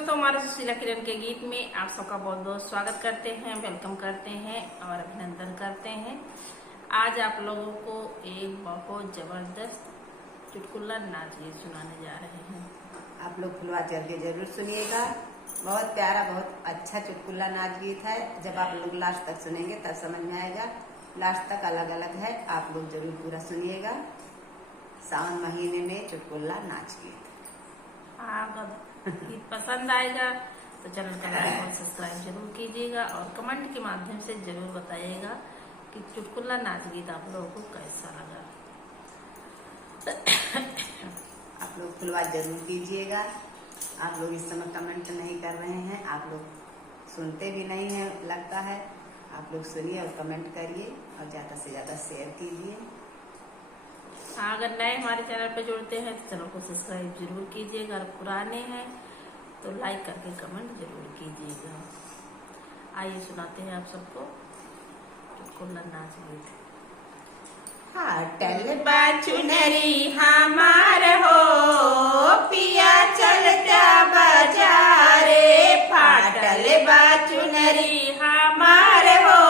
दोस्तों, हमारे सुशीला किरण के गीत में आप सबका बहुत बहुत स्वागत करते हैं, वेलकम करते हैं और अभिनंदन करते हैं। आज आप लोगों को एक बहुत जबरदस्त चुटकुला नाच गीत सुनाने जा रहे हैं। आप लोग फुलवा करके जरूर सुनिएगा। बहुत प्यारा, बहुत अच्छा चुटकुला नाच गीत है। जब आप लोग लास्ट तक सुनेंगे तब समझ में आएगा। लास्ट तक अलग अलग है, आप लोग जरूर पूरा सुनिएगा। सावन महीने में चुटकुला नाच गीत। गीत पसंद आएगा तो चैनल का लाइक और सब्सक्राइब जरूर कीजिएगा और कमेंट के माध्यम से जरूर बताइएगा कि चुटकुला नाच गीत आप लोगों को कैसा लगा। आप लोग फुलवा जरूर कीजिएगा। आप लोग इस समय कमेंट नहीं कर रहे हैं, आप लोग सुनते भी नहीं हैं लगता है। आप लोग सुनिए और कमेंट करिए और ज्यादा से ज्यादा शेयर कीजिए। अगर नए हमारे चैनल पर जुड़ते हैं तो चैनल को सब्सक्राइब जरूर कीजिएगा और पुराने हैं तो लाइक करके कमेंट जरूर कीजिएगा। आइए सुनाते हैं आप सबको चुटकुला नाच गीत। फाटल बाचुनरी हमार हो, पिया चलता बाजारे। फाटल बाचुनरी हमार हो,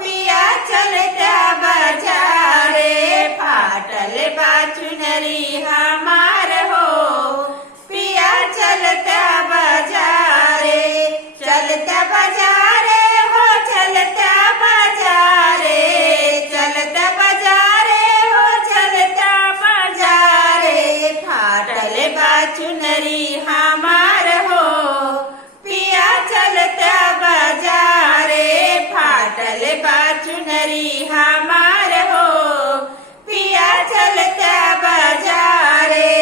पिया चलता बाजारे। फाटल बाचुनरी हमार हो, पिया चलता बाजारे। चलता बाजारे हो, चलता बाजारे। चलता बाजारे हो, चलता बाजारे। फाटल बाचुनरी हमार हो, पिया चलता बाजारे। फाटल बाचुनरी हमार हो, पिया चलता बाजारे।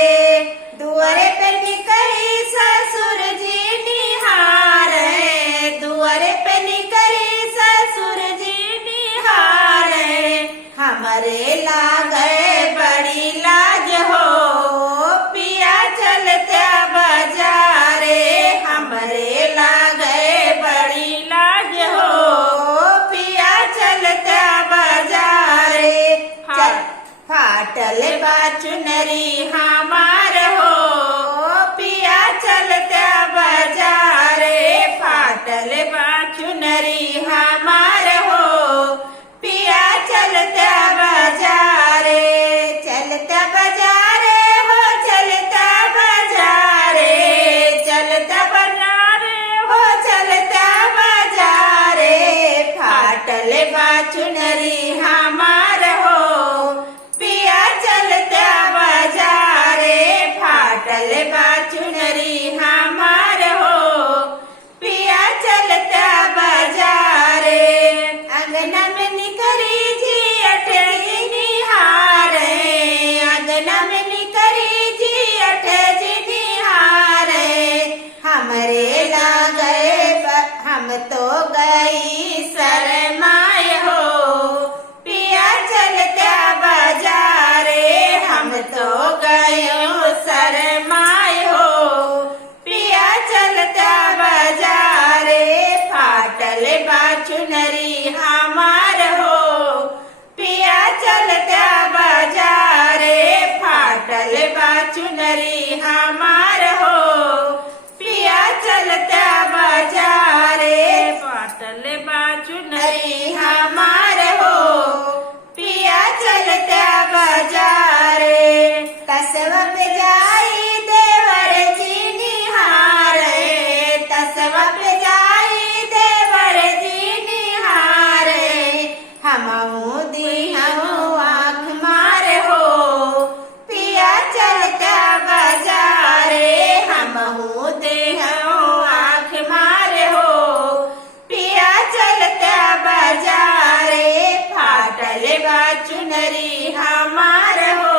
दुआरे पे निकली ससुर जी निहारे। दुआरे पे निकली ससुर जी निहारे। हमारे लागे बड़ी लाज हो, पिया चलता बाजारे। हमारे लागे बड़ी लाज हो, पिया चलता बाजारे। फाटल बाचुनरी हमार हो, पिया चलता बाजारे। फाटल बाचुनरी हमार हो, पिया चलता बाजारे। चलता बाजारे हो, चलता बाजारे। चलता बाजारे हो, चलता बाजारे। फाटल बाचुनरी हमार हो, पिया चलता बाजारे। फाटल बाचुनरी हमार हो, पिया चलता बाजारे। अंगना में निकरी जी अठगी निहारे। अंगना में निकरी जी अठगी निहारे। हमरे लागे हम तो गई शरमाए हो, पिया चलता बाजारे। हम तो गयो शरमाए हो, पिया चलता बाजारे। फाटल बाचुनरी हमार हो, पिया चलता बाजारे। फाटल बाचुनरी हमार हो, पिया चलता बाजारे। फाटल बाचुनरी हमार हो, पिया चलता बाजारे। तसवा पे जाई देवर जी निहारे। तसवा पे जाई देवर जी निहारे। हमहू दिहू आँख मार हो, पिया चलता बाजारे। हमहू दिहू आँख मार हो, पिया चलता बाजारे। फाटल बाचुनरी हमार हो,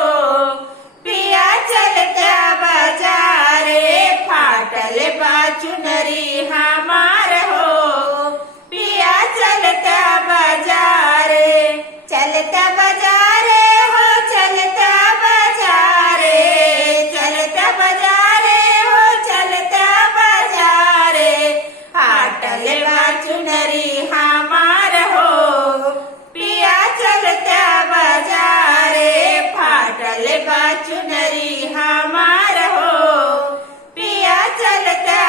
पिया चलता बाजारे। फाटल बाचुनरी हमार हो, पिया चलता बाजारे। चलता बाजारे हो, चलता बाजारे। चलता बाजारे हो, चलता बाजारे। फाटल बाचुनरी हमार हो, पिया चलता बाजारे। फाटल बाचुनरी हमार हो, पिया चलता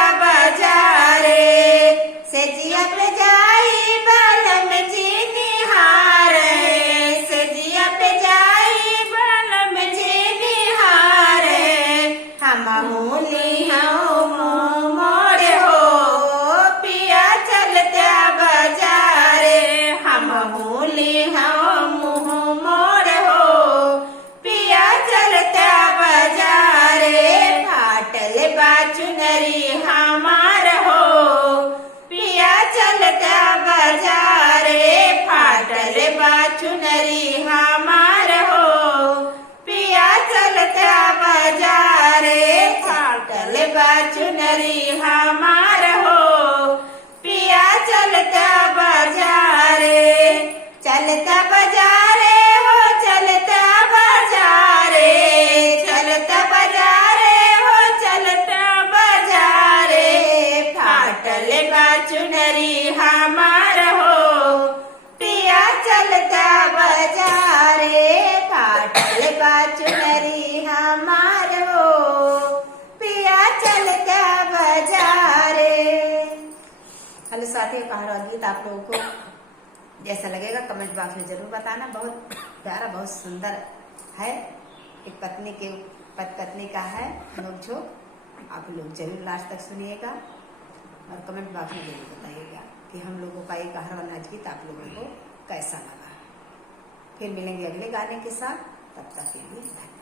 मूली हूँ मुँह मोड़े हो पिया चलते बाजारे हम मूली हूँ मुँह मोड़े हो पिया चलते बाजारे फाटल बाचुनरी हमार हो पिया चलते बाजारे फाटल बाचुनरी हमार हो पिया चलते बाजारे फाटल बाचुनरी हमार हो पिया चलते बाजारे चलता बाजारे हो चलता बाजारे चलता बाजारे हो चलता बाजारे फाटल बाचुनरी हमार हो पिया चलता बाजारे फाटल बाचुनरी हमार हो पिया चलता बाजारे। हेलो साथी, पहाड़ गीत आप लोगों को जैसा लगेगा कमेंट बॉक्स में जरूर बताना। बहुत प्यारा, बहुत सुंदर है। एक पत्नी के पत्नी का है नोकझोंक। आप लोग जरूर लास्ट तक सुनिएगा और कमेंट बॉक्स में जरूर बताइएगा कि हम लोगों का एक हर नाच गीत आप लोगों को कैसा लगा। फिर मिलेंगे अगले गाने के साथ, तब तक के लिए धन्यवाद।